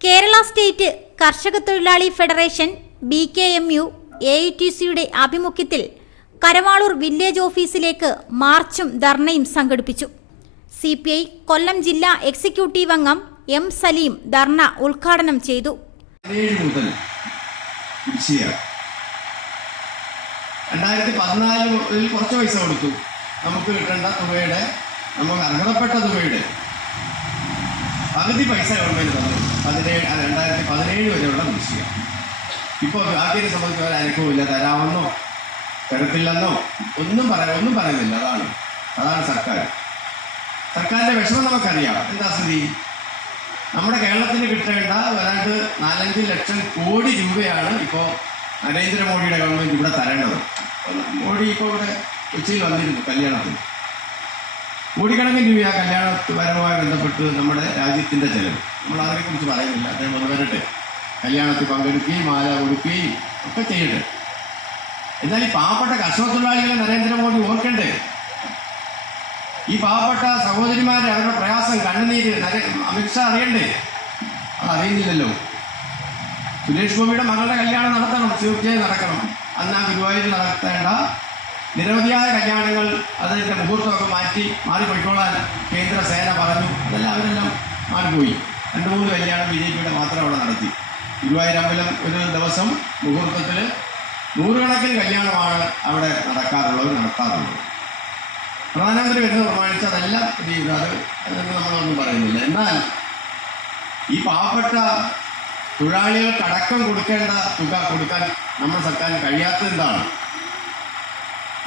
Kerala state കർഷക തൊഴിലാളി federation B K M U A T സിയുടെ ആഭിമുഖ്യത്തിൽ കരവാളൂർ വില്ലേജ് ഓഫീസിലേക്ക് മാർച്ചും ധർണയും സംഘടിപ്പിച്ചു. സി കൊല്ലം ജില്ലാ എക്സിക്യൂട്ടീവ് അംഗം എം സലീം ധർണ ഉദ്ഘാടനം ചെയ്തു. രണ്ടായിരത്തി പതിനാല് മുതൽ കുറച്ച് പൈസ കൊടുത്തു. നമുക്ക് കിട്ടേണ്ട തുകയുടെ നമുക്ക് അർഹതപ്പെട്ട തുകയുടെ പകുതി പൈസ ഗവൺമെന്റ് തന്നു. പതിനേഴ് രണ്ടായിരത്തി പതിനേഴ് വരെയുള്ള കുടിശ്ശിക ഇപ്പോൾ ആദ്യത്തെ സംബന്ധിച്ച് ഒരു അനുഭവമില്ല തരാമെന്നോ? തരത്തില്ലെന്നോ? ഒന്നും പറയാൻ ഒന്നും പറയുന്നില്ല. അതാണ് അതാണ് സർക്കാർ. സർക്കാരിന്റെ വിഷമം നമുക്കറിയാം. എന്താ സ്ഥിതി? നമ്മുടെ കേരളത്തിന് കിട്ടേണ്ട ഏതാണ്ട് നാലഞ്ച് ലക്ഷം കോടി രൂപയാണ് ഇപ്പോൾ നരേന്ദ്രമോദിയുടെ ഗവൺമെന്റ് ഇവിടെ തരേണ്ടത്. മോഡി ഇപ്പോൾ ഇവിടെ കൊച്ചിയിൽ വന്നിരുന്നു കല്യാണത്തിന്. കോടിക്കണക്കിന് രൂപ ആ കല്യാണപരവുമായി ബന്ധപ്പെട്ട് നമ്മുടെ രാജ്യത്തിന്റെ ചെലവ്. നമ്മൾ അതിനെക്കുറിച്ച് പറയുന്നില്ല. അദ്ദേഹം ഒന്ന് വരട്ടെ. കല്യാണത്തിൽ പങ്കെടുക്കുകയും മാല കൊടുക്കുകയും ഒക്കെ ചെയ്യട്ടെ. എന്നാൽ ഈ പാവപ്പെട്ട കർഷക തൊഴിലാളികളെ നരേന്ദ്രമോദി ഓർക്കണ്ടേ? ഈ പാവപ്പെട്ട സഹോദരിമാരെ അവരുടെ പ്രയാസം കണ്ണുനീര് നര- അമിത്ഷാ അറിയണ്ടേ? അത് അറിയുന്നില്ലല്ലോ. സുരേഷ് ഗോപിയുടെ മകളുടെ കല്യാണം നടത്തണം തീർച്ചയായും നടക്കണം. അന്നാ ആ ഗുരുവായൂരിൽ നടത്തേണ്ട. നിരവധിയായ കല്യാണങ്ങൾ അതിന്റെ മുഹൂർത്തമൊക്കെ മാറ്റി മാറിപ്പോയിക്കോളാൻ കേന്ദ്ര സേന പറഞ്ഞു. അതെല്ലാം അവരെല്ലാം മാറിപ്പോയി. രണ്ട് മൂന്ന് കല്യാണം ബി ജെ പിയുടെ മാത്രം അവിടെ നടത്തി. ഗുരുവായൂർ അമ്പലം ഒരു ദിവസം മുഹൂർത്തത്തിൽ നൂറുകണക്കിന് കല്യാണമാണ് അവിടെ നടക്കാറുള്ളത് നടത്താറുള്ളത്. പ്രധാനമന്ത്രി വരുന്നത് പ്രമാണിച്ച് അതെല്ലാം ചെയ്തു അത് നമ്മളൊന്നും പറയുന്നില്ല. എന്നാൽ ഈ പാവപ്പെട്ട തൊഴിലാളികൾക്ക് അടക്കം കൊടുക്കേണ്ട തുക കൊടുക്കാൻ നമ്മുടെ സർക്കാരിന് കഴിയാത്തത് എന്താണ്?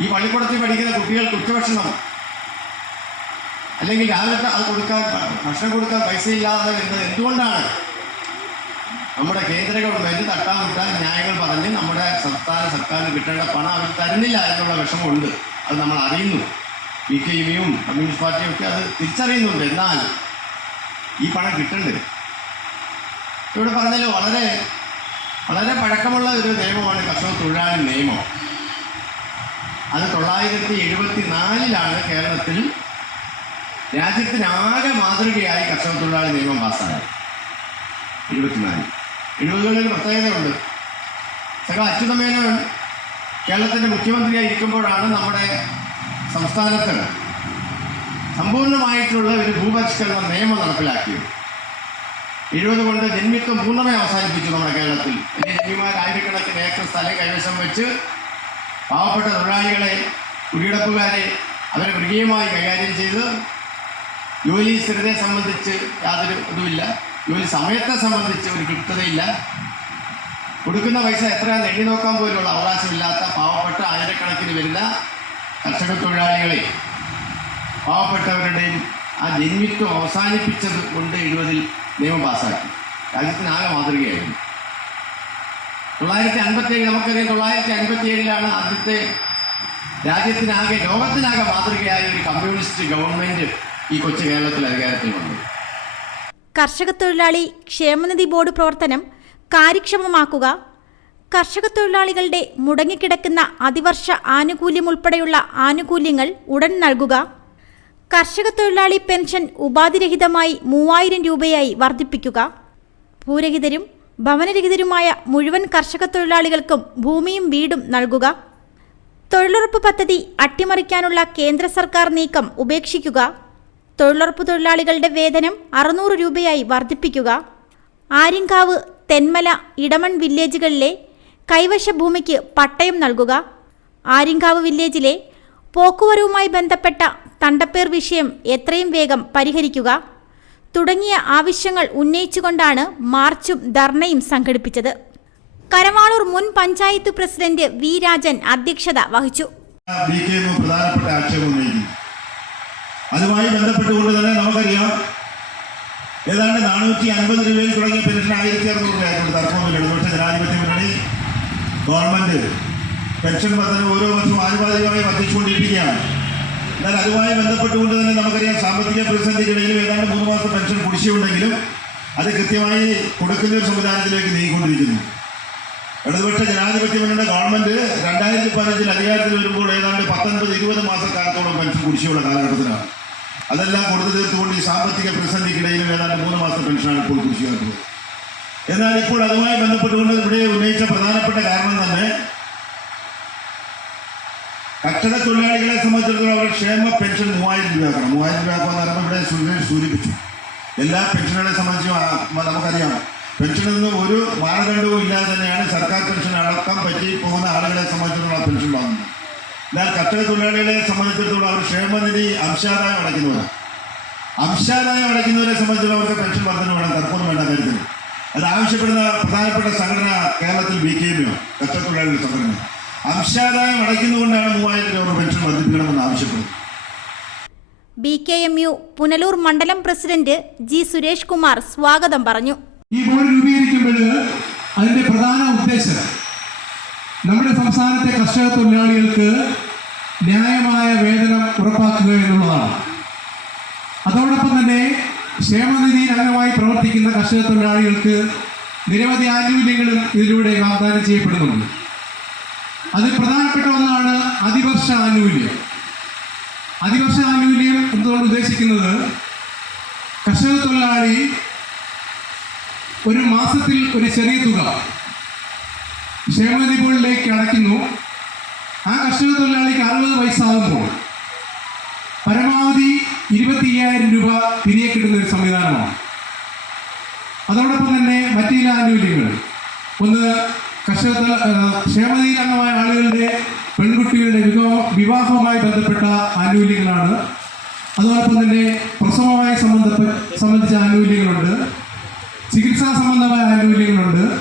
ഈ പള്ളിക്കൂടത്തിൽ പഠിക്കുന്ന കുട്ടികൾക്ക് ഉച്ചഭക്ഷണം അല്ലെങ്കിൽ രാവിലത്തെ അത് കൊടുക്കാൻ ഭക്ഷണം കൊടുക്കാൻ പൈസ ഇല്ലാതെ വരുന്നത് എന്തുകൊണ്ടാണ്? നമ്മുടെ കേന്ദ്ര ഗവൺമെന്റ് തട്ടാമുട്ടാൻ ന്യായങ്ങൾ പറഞ്ഞ് നമ്മുടെ സംസ്ഥാന സർക്കാരിന് കിട്ടേണ്ട പണം അവർ തരുന്നില്ല എന്നുള്ള വിഷമമുണ്ട്. അത് നമ്മൾ അറിയുന്നു. പി കെ യുവും കമ്മ്യൂണിസ്റ്റ് പാർട്ടിയും ഒക്കെ അത് തിരിച്ചറിയുന്നുണ്ട്. എന്നാൽ ഈ പണം കിട്ടണ്ടേ? ഇവിടെ പറഞ്ഞാൽ വളരെ വളരെ പഴക്കമുള്ള ഒരു നിയമമാണ് കർഷക തൊഴിലാളി നിയമം. അത് തൊള്ളായിരത്തി എഴുപത്തി നാലിലാണ് കേരളത്തിൽ രാജ്യത്തിനാകെ മാതൃകയായി കർഷക തൊഴിലാളി നിയമം പാസ്സായത്. എഴുപത്തിനാല് എഴുപതുകളിൽ പ്രത്യേകതയുണ്ട്. സഖാ അച്യുതമേനോൻ കേരളത്തിന്റെ മുഖ്യമന്ത്രിയായി ഇരിക്കുമ്പോഴാണ് നമ്മുടെ സംസ്ഥാനത്ത് സമ്പൂർണമായിട്ടുള്ള ഒരു ഭൂപരിഷ്കരണ നിയമം നടപ്പിലാക്കിയത് എഴുപത് കൊണ്ട് ജന്മിത്വം പൂർണമായി അവസാനിപ്പിച്ചു നമ്മുടെ കേരളത്തിൽ. എന്റെ ജന്മിമാർ ആയിരക്കണക്കിന് ഏക്കർ സ്ഥലം കൈവശം വെച്ച് പാവപ്പെട്ട തൊഴിലാളികളെ കുടിയിടപ്പുകാരെ അവരെ മൃഗീയമായി കൈകാര്യം ചെയ്ത് ജോലി സ്ഥിരതയെ സംബന്ധിച്ച് യാതൊരു ഇതുമില്ല. ജോലി സമയത്തെ സംബന്ധിച്ച് ഒരു കൃത്യതയില്ല കൊടുക്കുന്ന പൈസ എത്രയാണെന്ന് എണ്ണി നോക്കാൻ പോലുള്ള അവകാശമില്ലാത്ത പാവപ്പെട്ട ആയിരക്കണക്കിന് വരുന്ന കർഷക തൊഴിലാളികളെ പാവപ്പെട്ടവരുടെയും ആ ജന്മിത്വം അവസാനിപ്പിച്ചത് കൊണ്ട് എഴുപതിൽ നിയമം പാസ്സാക്കി. രാജ്യത്തിനാകെ മാതൃകയായിരുന്നു. തൊള്ളായിരത്തി അൻപത്തിയേഴ് നമുക്കറിയാം തൊള്ളായിരത്തി അൻപത്തി ഏഴിലാണ് ആദ്യത്തെ രാജ്യത്തിനാകെ ലോകത്തിനാകെ മാതൃകയായ ഒരു കമ്മ്യൂണിസ്റ്റ് ഗവൺമെന്റ് ഈ കൊച്ചു കേരളത്തിൽ അധികാരത്തിൽ വന്നത്. കർഷക തൊഴിലാളി ക്ഷേമനിധി ബോർഡ് പ്രവർത്തനം കാര്യക്ഷമമാക്കുക കർഷക തൊഴിലാളികളുടെ മുടങ്ങിക്കിടക്കുന്ന അതിവർഷ ആനുകൂല്യം ഉൾപ്പെടെയുള്ള ആനുകൂല്യങ്ങൾ ഉടൻ നൽകുക. കർഷക തൊഴിലാളി പെൻഷൻ ഉപാധിരഹിതമായി മൂവായിരം രൂപയായി വർദ്ധിപ്പിക്കുക. ഭൂരഹിതരും ഭവനരഹിതരുമായ മുഴുവൻ കർഷക തൊഴിലാളികൾക്കും ഭൂമിയും വീടും നൽകുക. തൊഴിലുറപ്പ് പദ്ധതി അട്ടിമറിക്കാനുള്ള കേന്ദ്ര സർക്കാർ നീക്കം ഉപേക്ഷിക്കുക. തൊഴിലുറപ്പ് തൊഴിലാളികളുടെ വേതനം അറുന്നൂറ് രൂപയായി വർദ്ധിപ്പിക്കുക. ആര്യങ്കാവ് തെന്മല ഇടമൺ വില്ലേജുകളിലെ കൈവശ ഭൂമിക്ക് പട്ടയം നൽകുക. ആര്യങ്കാവ് വില്ലേജിലെ പോക്കുവരവുമായി ബന്ധപ്പെട്ട തണ്ടപ്പേർ വിഷയം എത്രയും വേഗം പരിഹരിക്കുക. തുടങ്ങിയ ആവശ്യങ്ങൾ ഉന്നയിച്ചുകൊണ്ടാണ് മാർച്ചും ധർണയും സംഘടിപ്പിച്ചത്. കരവാളൂർ മുൻ പഞ്ചായത്ത് പ്രസിഡന്റ് വി രാജൻ അധ്യക്ഷത വഹിച്ചു. അതുമായി ബന്ധപ്പെട്ടുകൊണ്ട് തന്നെ നമുക്കറിയാം ഏതാണ്ട് നാനൂറ്റി അൻപത് രൂപയിൽ തുടങ്ങിയ പെൻഷൻ ആയിരത്തി അറുന്നൂറ് രൂപയായിട്ടുണ്ട്. തർക്കമില്ല ഇടതുപക്ഷ ജനാധിപത്യ മുന്നണി ഗവൺമെന്റ് പെൻഷൻ പദ്ധതി ഓരോ വർഷവും ആനുപാതികമായി വർദ്ധിച്ചുകൊണ്ടിരിക്കുകയാണ്. എന്നാൽ അതുമായി ബന്ധപ്പെട്ടുകൊണ്ട് തന്നെ നമുക്കറിയാം സാമ്പത്തിക പ്രതിസന്ധിക്കിടയിലും ഏതാണ്ട് മൂന്ന് മാസം പെൻഷൻ കുടിശ്ശിയുണ്ടെങ്കിലും അത് കൃത്യമായി കൊടുക്കുന്ന ഒരു സംവിധാനത്തിലേക്ക് നീങ്ങിക്കൊണ്ടിരിക്കുന്നു. ഇടതുപക്ഷ ജനാധിപത്യ മുന്നണി ഗവൺമെന്റ് രണ്ടായിരത്തി പതിനഞ്ചിൽ അധികാരത്തിൽ വരുമ്പോൾ ഏതാണ്ട് പത്തൊൻപത് ഇരുപത് മാസക്കാലത്തോളം പെൻഷൻ കുടിശ്ശിയുള്ള കാലഘട്ടത്തിലാണ്. അതെല്ലാം കൊടുത്തു തീർത്തുകൊണ്ട് ഈ സാമ്പത്തിക പ്രതിസന്ധിക്കിടയിലും ഏതാണ്ട് മൂന്ന് മാസം പെൻഷനാണ് ഇപ്പോൾ കുടിശ്ശിയാക്കുന്നത് എന്നാൽ ഇപ്പോൾ അതുമായി ബന്ധപ്പെട്ടുകൊണ്ട് ഇവിടെ ഉന്നയിച്ച പ്രധാനപ്പെട്ട കാരണം തന്നെ കർഷക തൊഴിലാളികളെ സംബന്ധിച്ചിടത്തോളം അവർ ക്ഷേമ പെൻഷൻ മൂവായിരം രൂപയാക്കണം മൂവായിരം രൂപയാക്കുക എന്ന് പറയുമ്പോൾ ഇവിടെ സുരേഷ് സൂചിപ്പിച്ചു. എല്ലാ പെൻഷനുകളെ സംബന്ധിച്ചും നമുക്കറിയാം. പെൻഷനിൽ നിന്ന് ഒരു മാനദണ്ഡവും ഇല്ലാതെ തന്നെയാണ് സർക്കാർ പെൻഷൻ അടക്കം പറ്റി പോകുന്ന ആളുകളെ സംബന്ധിച്ചിടത്തോളം പെൻഷൻ വാങ്ങുന്നത്. എന്നാൽ കർഷക തൊഴിലാളികളെ സംബന്ധിച്ചിടത്തോളം അവർ ക്ഷേമനിധി അംശാദായം അടയ്ക്കുന്നവരാണ്. അംശാദായം അടയ്ക്കുന്നവരെ സംബന്ധിച്ചിടത്തോളം അവർക്ക് പെൻഷൻ വർധന വേണം. തർക്കം വേണ്ട. ആവശ്യപ്പെടുന്ന പ്രധാനപ്പെട്ട സംഘടന കേരളത്തിൽ ബി കെ എമ്മിയോ തൊഴിലാളികളുടെ സംഘടന. അംശാദായം അടയ്ക്കുന്നതുകൊണ്ടാണ് മൂവായിരം രൂപ പെൻഷൻ വർദ്ധിപ്പിക്കണമെന്ന് ആവശ്യപ്പെടുന്നത്. B K M U Punalur മണ്ഡലം പ്രസിഡന്റ് ജി സുരേഷ് കുമാർ സ്വാഗതം പറഞ്ഞു. ഈ ബോർഡ് രൂപീകരിക്കുമ്പോൾ അതിന്റെ പ്രധാന ഉദ്ദേശം നമ്മുടെ സംസ്ഥാനത്തെ കർഷക തൊഴിലാളികൾക്ക് ന്യായമായ വേതനം ഉറപ്പാക്കുക എന്നുള്ളതാണ്. അതോടൊപ്പം തന്നെ ക്ഷേമനിധിയിൽ അംഗമായി പ്രവർത്തിക്കുന്ന കർഷക തൊഴിലാളികൾക്ക് നിരവധി ആനുകൂല്യങ്ങളും ഇതിലൂടെ വാഗ്ദാനം ചെയ്യപ്പെടുന്നുണ്ട്. അതിൽ പ്രധാനപ്പെട്ട ഒന്നാണ് അതിവർഷ ആനുകൂല്യം. അതിവർഷ ആനുകൂല്യം എന്നതുകൊണ്ട് ഉദ്ദേശിക്കുന്നത്? കർഷക തൊഴിലാളി ഒരു മാസത്തിൽ ഒരു ചെറിയ തുക ക്ഷേമനിധി ബോർഡിലേക്ക് അടയ്ക്കുന്നു. ആ കർഷക തൊഴിലാളിക്ക് അറുപത് വയസ്സാകുമ്പോൾ പരമാവധി ഇരുപത്തി അയ്യായിരം രൂപ തിരികെ കിട്ടുന്ന ഒരു സംവിധാനമാണ്. അതോടൊപ്പം തന്നെ മറ്റു ചില ആനുകൂല്യങ്ങൾ. ഒന്ന് കർഷക തൊഴിൽ- അംഗമായ ആളുകളുടെ പെൺകുട്ടികളുടെ വിവാഹ വിവാഹവുമായി ബന്ധപ്പെട്ട ആനുകൂല്യങ്ങളാണ്. അതോടൊപ്പം തന്നെ പ്രസവവുമായി സംബന്ധപ്പെ സംബന്ധിച്ച ആനുകൂല്യങ്ങളുണ്ട്. ചികിത്സാ സംബന്ധമായ ആനുകൂല്യങ്ങളുണ്ട്.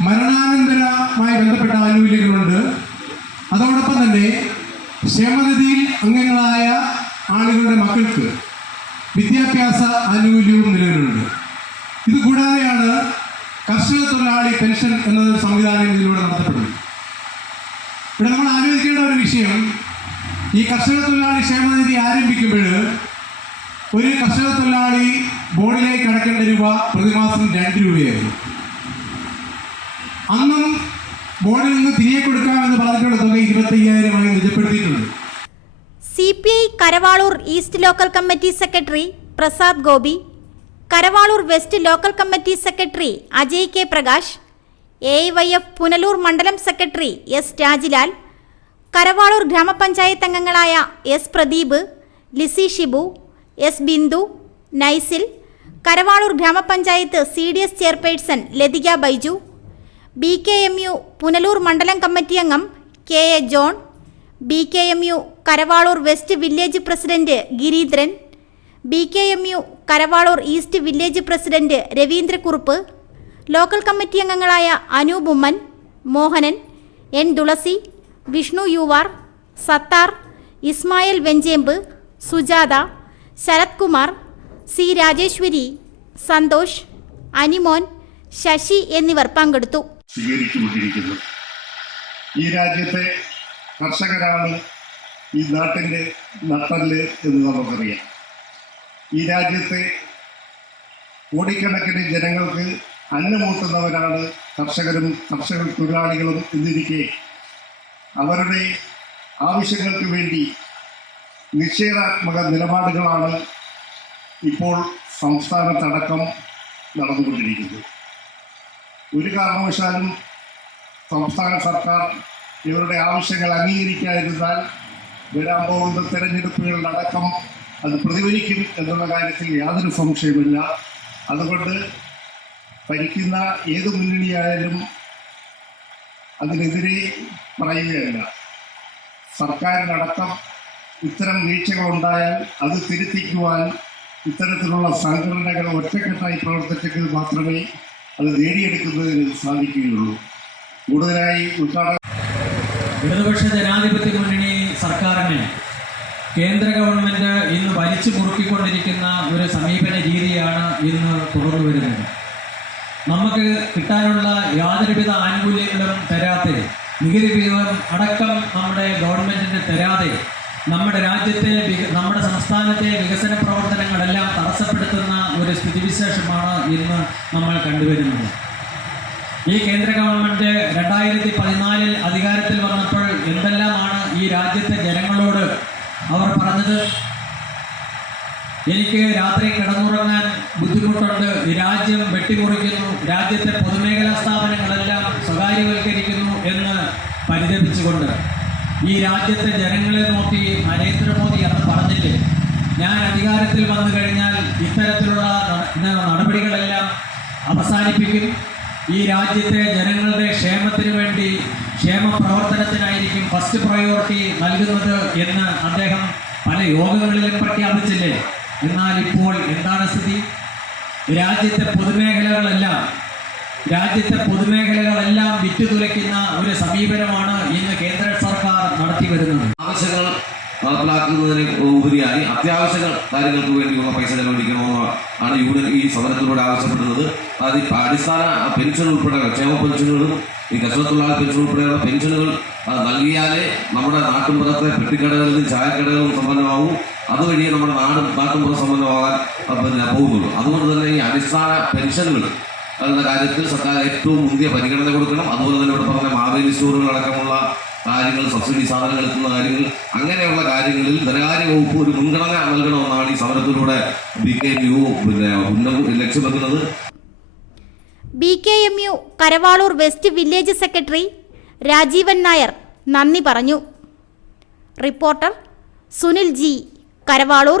മരണാനന്തരമായി ബന്ധപ്പെട്ട ആനുകൂല്യങ്ങളുണ്ട്. അതോടൊപ്പം തന്നെ ക്ഷേമനിധിയിൽ അംഗങ്ങളായ ആളുകളുടെ മക്കൾക്ക് വിദ്യാഭ്യാസ ആനുകൂല്യവും നിലവിലുണ്ട്. ഇത് കൂടാതെയാണ് കർഷക തൊഴിലാളി പെൻഷൻ എന്നൊരു സംവിധാനം ഇതിലൂടെ നടത്തപ്പെടുന്നത്. ഇവിടെ നമ്മൾ ആലോചിക്കേണ്ട ഒരു വിഷയം ഈ കർഷക തൊഴിലാളി ക്ഷേമനിധി ആരംഭിക്കുമ്പോൾ ഒരു കർഷക തൊഴിലാളി ബോർഡിലേക്ക് അടക്കേണ്ട രൂപ പ്രതിമാസം രണ്ട് രൂപയായിരുന്നു. അന്നും ബോർഡിൽ നിന്ന് തിരികെ കൊടുക്കാമെന്ന് പറഞ്ഞിട്ടുള്ള തുക ഇരുപത്തയ്യായിരമായി നിജപ്പെടുത്തിയിട്ടുണ്ട്. C P I Karavaloor east local committee secretary Prasad Gopi Karavaloor west local committee secretary Ajay K Prakash A Y F Punalur മണ്ഡലം സെക്രട്ടറി എസ് രാജിലാൽ കരവാളൂർ ഗ്രാമപഞ്ചായത്ത് അംഗങ്ങളായ എസ് പ്രദീപ് ലിസി ഷിബു എസ് ബിന്ദു നൈസിൽ കരവാളൂർ ഗ്രാമപഞ്ചായത്ത് C D S chairperson Lathika Baiju B K M U Punalur മണ്ഡലം committee അംഗം K A John B K M U Karavaloor west village president Girindran B K M U Karavaloor east village president Raveendrakkurup local committee അംഗങ്ങളായ Anoop Oommen Mohanan N Thulasi Vishnu യുവാർ Sathar Ismail Venchemp Sujatha Sarath Kumar C Rajeswari Santhosh Animon Sasi എന്നിവർ പങ്കെടുത്തു. സ്വീകരിച്ചുകൊണ്ടിരിക്കുന്നു. ഈ രാജ്യത്തെ കർഷകരാണ് ഈ നാട്ടിന്റെ നട്ടൽ എന്ന് നമുക്കറിയാം. ഈ രാജ്യത്തെ കോടിക്കണക്കിന് ജനങ്ങൾക്ക് അന്നമൂട്ടുന്നവരാണ് കർഷകരും കർഷക തൊഴിലാളികളും എന്നിരിക്കെ. അവരുടെ ആവശ്യങ്ങൾക്ക് വേണ്ടി നിശ്ചയാത്മക നിലപാടുകളാണ് ഇപ്പോൾ സംസ്ഥാനത്തടക്കം നടന്നുകൊണ്ടിരിക്കുന്നത്. ഒരു കാരണവശാലും സംസ്ഥാന സർക്കാർ ഇവരുടെ ആവശ്യങ്ങൾ അംഗീകരിക്കാതിരുന്നാൽ വരാൻ പോകുന്ന തെരഞ്ഞെടുപ്പുകളിലടക്കം അത് പ്രതിഫലിക്കും എന്നുള്ള കാര്യത്തിൽ യാതൊരു സംശയമില്ല അതുകൊണ്ട് ഭരിക്കുന്ന ഏത് മുന്നണിയായാലും അതിനെതിരെ പറയുകയല്ല. സർക്കാരിനടക്കം ഇത്തരം വീഴ്ചകളുണ്ടായാൽ അത് തിരുത്തിക്കുവാൻ ഇത്തരത്തിലുള്ള സംഘടനകൾ ഒറ്റക്കെട്ടായി പ്രവർത്തിച്ചെങ്കിൽ മാത്രമേ അത് നേടിയെടുക്കുന്നതിന് സാധിക്കുകയുള്ളൂ. കൂടുതലായി ഉദ്ഘാടന ഇടതുപക്ഷ ജനാധിപത്യ മുന്നണി സർക്കാരിന് കേന്ദ്ര ഗവൺമെന്റ് ഇന്ന് വലിച്ചു മുറുക്കിക്കൊണ്ടിരിക്കുന്ന ഒരു സമീപന രീതിയാണ് ഇന്ന് തുടർന്നു വരുന്നത്. നമുക്ക് കിട്ടാനുള്ള യാതൊരുവിധ ആനുകൂല്യങ്ങളും തരാതെ നികുതി വിഹിതം അടക്കം നമ്മുടെ ഗവൺമെന്റിന് തരാതെ നമ്മുടെ രാജ്യത്തെ നമ്മുടെ സംസ്ഥാനത്തെ വികസന പ്രവർത്തനങ്ങളെല്ലാം തടസ്സപ്പെടുത്തുന്ന ഒരു സ്ഥിതിവിശേഷമാണ് ഇന്ന് നമ്മൾ കണ്ടുവരുന്നത്. ഈ കേന്ദ്ര ഗവൺമെന്റ് രണ്ടായിരത്തി പതിനാലിൽ അധികാരത്തിൽ വന്നപ്പോൾ എന്തെല്ലാമാണ് ഈ രാജ്യത്തെ ജനങ്ങളോട് അവർ പറഞ്ഞത്? എനിക്ക് രാത്രി കിടന്നുറങ്ങാൻ ബുദ്ധിമുട്ടുണ്ട്. രാജ്യം വെട്ടിമുറിക്കുന്നു. രാജ്യത്തെ പൊതുമേഖലാ സ്ഥാപനങ്ങളെല്ലാം സ്വകാര്യവൽക്കരിക്കുന്നു എന്ന് പരിതപിച്ചുകൊണ്ട്. ഈ രാജ്യത്തെ ജനങ്ങളെ നോക്കി നരേന്ദ്രമോദി അത് പറഞ്ഞിട്ട് ഞാൻ അധികാരത്തിൽ വന്നു കഴിഞ്ഞാൽ ഇത്തരത്തിലുള്ള നടപടികളെല്ലാം അവസാനിപ്പിക്കും. ഈ രാജ്യത്തെ ജനങ്ങളുടെ ക്ഷേമത്തിന് വേണ്ടി ക്ഷേമ പ്രവർത്തനത്തിനായിരിക്കും ഫസ്റ്റ് പ്രയോറിറ്റി നൽകുന്നത് എന്ന് അദ്ദേഹം പല യോഗങ്ങളിലും പ്രഖ്യാപിച്ചില്ലേ? എന്നാൽ ഇപ്പോൾ എന്താണ് സ്ഥിതി? രാജ്യത്തെ പൊതുമേഖലകളെല്ലാം രാജ്യത്തെ പൊതുമേഖലകളെല്ലാം വിറ്റുതുലയ്ക്കുന്ന ഒരു സമീപനമാണ് ഇന്ന് കേന്ദ്ര സർക്കാർ നടത്തി വരുന്നത് ആവശ്യങ്ങൾ നടപ്പിലാക്കുന്നതിന് ഉപരിയായി അത്യാവശ്യ കാര്യങ്ങൾക്ക് വേണ്ടിയുള്ള പൈസ ചെലവഴിക്കണമെന്ന് ആണ് യൂണിയൻ ഈ സമരത്തിലൂടെ ആവശ്യപ്പെടുന്നത്. അത് അടിസ്ഥാന പെൻഷൻ ഉൾപ്പെടെ ക്ഷേമ പെൻഷനുകളും ഈ കർഷകത്തൊഴിലാളി പെൻഷൻ ഉൾപ്പെടെയുള്ള പെൻഷനുകൾ നൽകിയാലേ നമ്മുടെ നാട്ടുമ്പുറത്തെ പെട്ടിക്കടകളിലും ചായക്കടകളും സമ്പന്നമാവും അതുവഴി നമ്മുടെ നാട് നാട്ടുമ്പുറം സമ്പന്നമാകാൻ പിന്നെ പോകുന്നുള്ളൂ. അതുകൊണ്ട് തന്നെ ഈ അടിസ്ഥാന പെൻഷനുകൾ എന്ന കാര്യത്തിൽ സർക്കാർ ഏറ്റവും മുന്തിയ പരിഗണന കൊടുക്കണം. അതുപോലെ തന്നെ ഇവിടെ പറഞ്ഞ മാവേലി സ്റ്റോറുകൾ അടക്കമുള്ള കാര്യങ്ങൾ സബ്സിഡി സാധനങ്ങൾ എത്തുന്ന കാര്യങ്ങൾ അങ്ങനെയുള്ള കാര്യങ്ങളിൽ ധനകാര്യ വകുപ്പ് ഒരു മുൻഗണന നൽകണമെന്നാണ് ഈ സമരത്തിലൂടെ ബി കെ എം യു പിന്നെ ലക്ഷ്യം B K M U Karavaloor west village secretary Rajeevan Nair നന്ദി പറഞ്ഞു. Reporter Sunil G Karavaloor.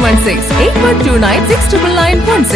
916 8129 69916.